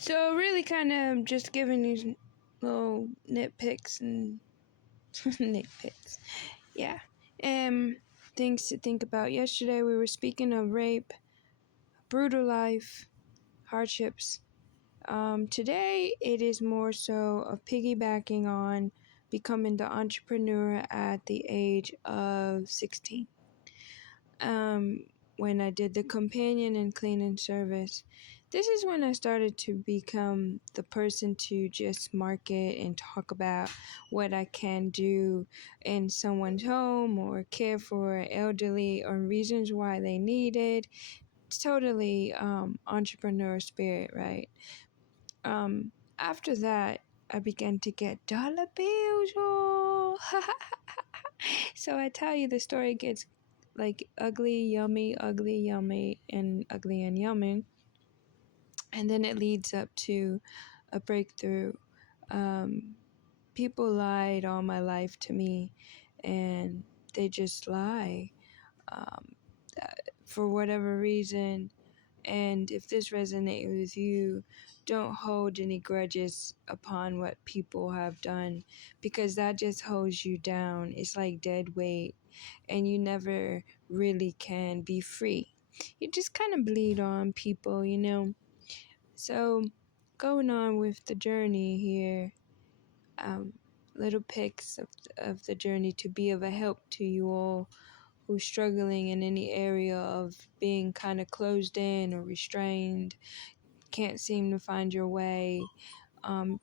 So really kind of just giving these little nitpicks and nitpicks. Yeah. Things to think about. Yesterday we were speaking of rape, brutal life, hardships. Today it is more so of piggybacking on becoming the entrepreneur at the age of 16. When I did the companion and cleaning service, this is when I started to become the person to just market and talk about what I can do in someone's home or care for elderly or reasons why they need it. It's totally entrepreneur spirit, right? After that, I began to get dollar bills. Oh. So I tell you, the story gets like ugly, yummy, and ugly and yummy. And then it leads up to a breakthrough. People lied all my life to me, and they just lie for whatever reason. And if this resonates with you, don't hold any grudges upon what people have done, because that just holds you down. It's like dead weight, and you never really can be free. You just kind of bleed on people, you know. So going on with the journey here, little pics of the journey to be of a help to you all who's struggling in any area of being kind of closed in or restrained, can't seem to find your way.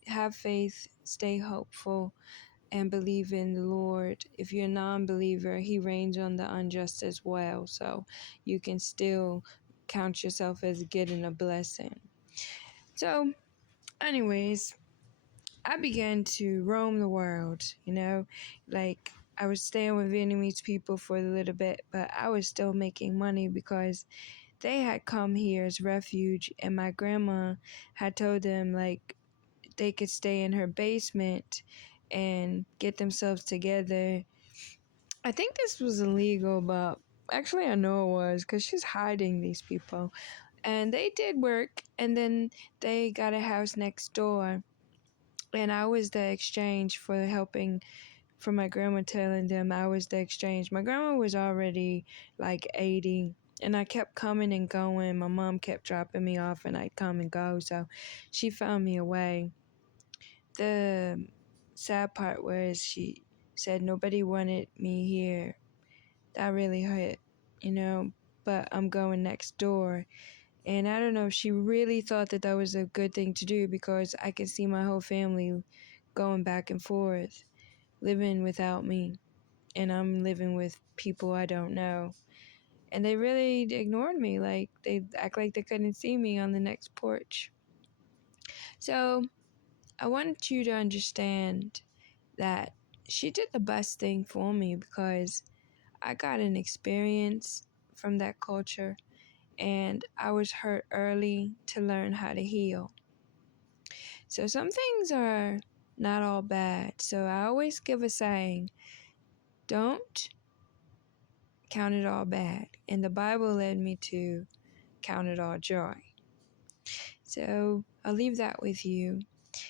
Have faith, stay hopeful, and believe in the Lord. If you're a non-believer, He reigns on the unjust as well, so you can still count yourself as getting a blessing. So, anyways, I began to roam the world, you know, like I was staying with Vietnamese people for a little bit, but I was still making money because they had come here as refuge, and my grandma had told them like they could stay in her basement and get themselves together. I think this was illegal, but actually I know it was because she's hiding these people. And they did work, and then they got a house next door. And I was the exchange for helping, for my grandma telling them I was the exchange. My grandma was already like 80, and I kept coming and going. My mom kept dropping me off, and I'd come and go. So she found me a way. The sad part was she said nobody wanted me here. That really hurt, you know, but I'm going next door. And I don't know if she really thought that that was a good thing to do, because I could see my whole family going back and forth, living without me. And I'm living with people I don't know. And they really ignored me. Like, they act like they couldn't see me on the next porch. So I want you to understand that she did the best thing for me, because I got an experience from that culture, and I was hurt early to learn how to heal. So some things are not all bad. So I always give a saying, don't count it all bad. And the Bible led me to count it all joy. So I'll leave that with you.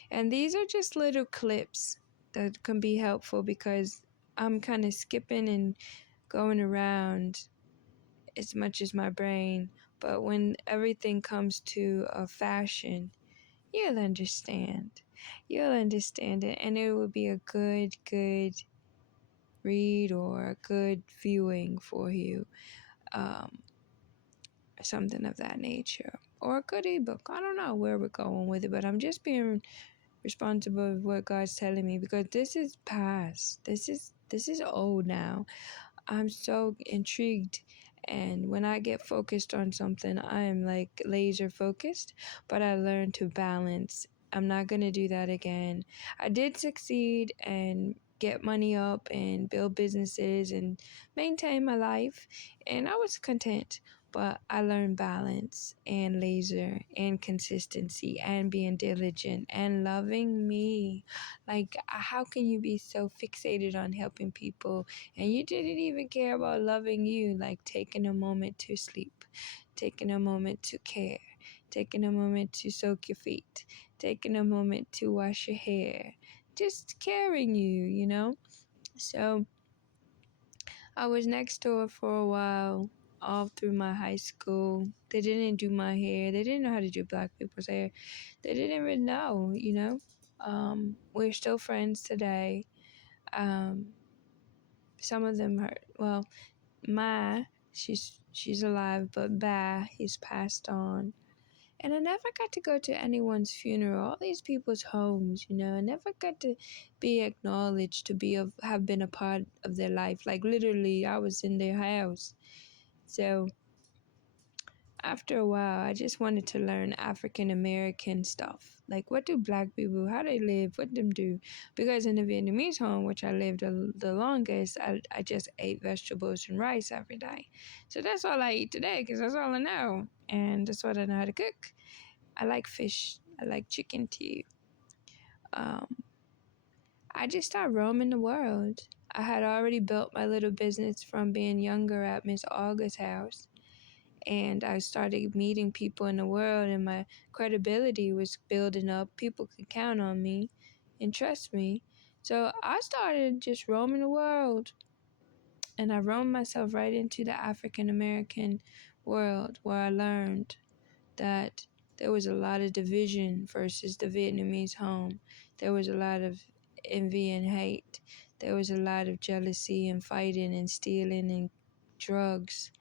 And these are just little clips that can be helpful, because I'm kind of skipping and going around as much as my brain. But when everything comes to a fashion, you'll understand. You'll understand it, and it will be a good read or a good viewing for you. Something of that nature. Or a good ebook. I don't know where we're going with it, but I'm just being responsible of what God's telling me, because this is past. This is old now. I'm so intrigued, and when I get focused on something, I am like laser focused, but I learned to balance. I'm not going to do that again. I did succeed and get money up and build businesses and maintain my life, and I was content. But I learned balance and laser and consistency and being diligent and loving me. Like, how can you be so fixated on helping people and you didn't even care about loving you? Like taking a moment to sleep, taking a moment to care, taking a moment to soak your feet, taking a moment to wash your hair, just caring you know? So I was next door for a while, all through my high school. They didn't do my hair. They didn't know how to do black people's hair. They didn't even know, you know? We're still friends today. Um, some of them hurt. Well, she's alive, but Ba, he's passed on. And I never got to go to anyone's funeral, all these people's homes, you know. I never got to be acknowledged to have been a part of their life. Like literally, I was in their house. So after a while, I just wanted to learn African American stuff. Like, what do black people, how they live, what them do? Because in the Vietnamese home, which I lived the longest, I just ate vegetables and rice every day. So that's all I eat today, because that's all I know. And that's what I know how to cook. I like fish. I like chicken too. I just started roaming the world. I had already built my little business from being younger at Miss August's house. And I started meeting people in the world, and my credibility was building up. People could count on me and trust me. So I started just roaming the world, and I roamed myself right into the African American world, where I learned that there was a lot of division versus the Vietnamese home. There was a lot of envy and hate. There was a lot of jealousy and fighting and stealing and drugs.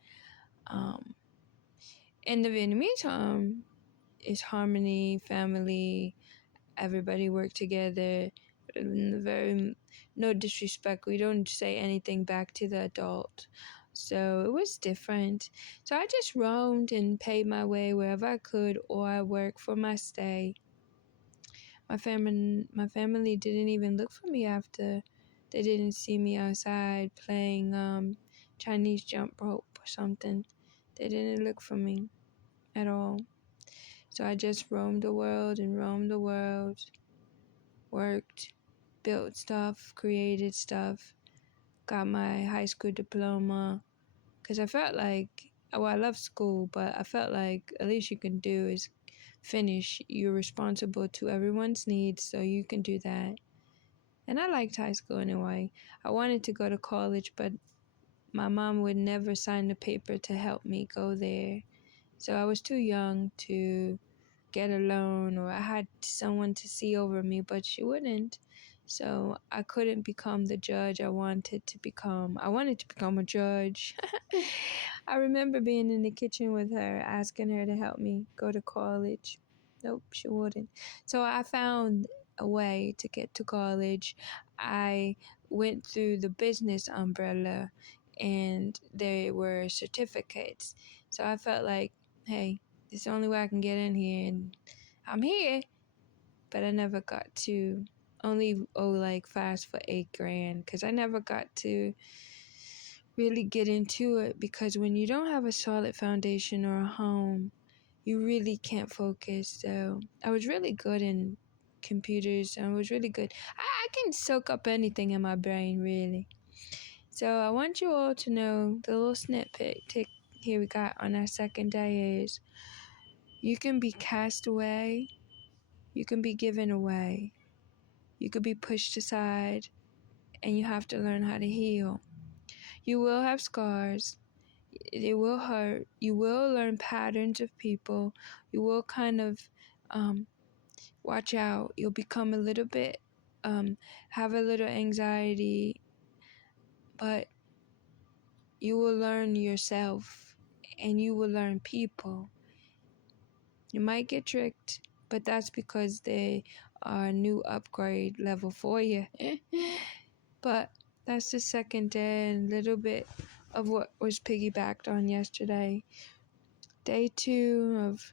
In the Vietnamese home, it's harmony, family, everybody work together. Very no disrespect. We don't say anything back to the adult. So it was different. So I just roamed and paid my way wherever I could, or I worked for my stay. My family didn't even look for me after. They didn't see me outside playing Chinese jump rope or something. They didn't look for me at all. So I just roamed the world and roamed the world, worked, built stuff, created stuff, got my high school diploma. Because I felt like, well, I love school, but I felt like at least you can do is finish. You're responsible to everyone's needs, so you can do that. And I liked high school anyway. I wanted to go to college, but my mom would never sign the paper to help me go there. So I was too young to get a loan, or I had someone to see over me, but she wouldn't. So I couldn't become the judge I wanted to become. I wanted to become a judge. I remember being in the kitchen with her, asking her to help me go to college. Nope, she wouldn't. So I found a way to get to college. I went through the business umbrella, and there were certificates. So I felt like, hey, this is the only way I can get in here, and I'm here. But I never got to only owe like fast for $8,000, because I never got to really get into it, because when you don't have a solid foundation or a home, you really can't focus. So I was really good in computers. I was really good. I can soak up anything in my brain, really. So I want you all to know the little snippet here we got on our second day is, you can be cast away, you can be given away, you could be pushed aside, and you have to learn how to heal. You will have scars. It will hurt. You will learn patterns of people. You will kind of watch out. You'll become a little bit, have a little anxiety, but you will learn yourself, and you will learn people. You might get tricked, but that's because they are a new upgrade level for you. But that's the second day, and a little bit of what was piggybacked on yesterday. Day 2 of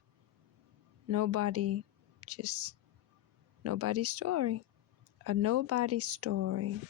nobody, just nobody's story. A nobody story.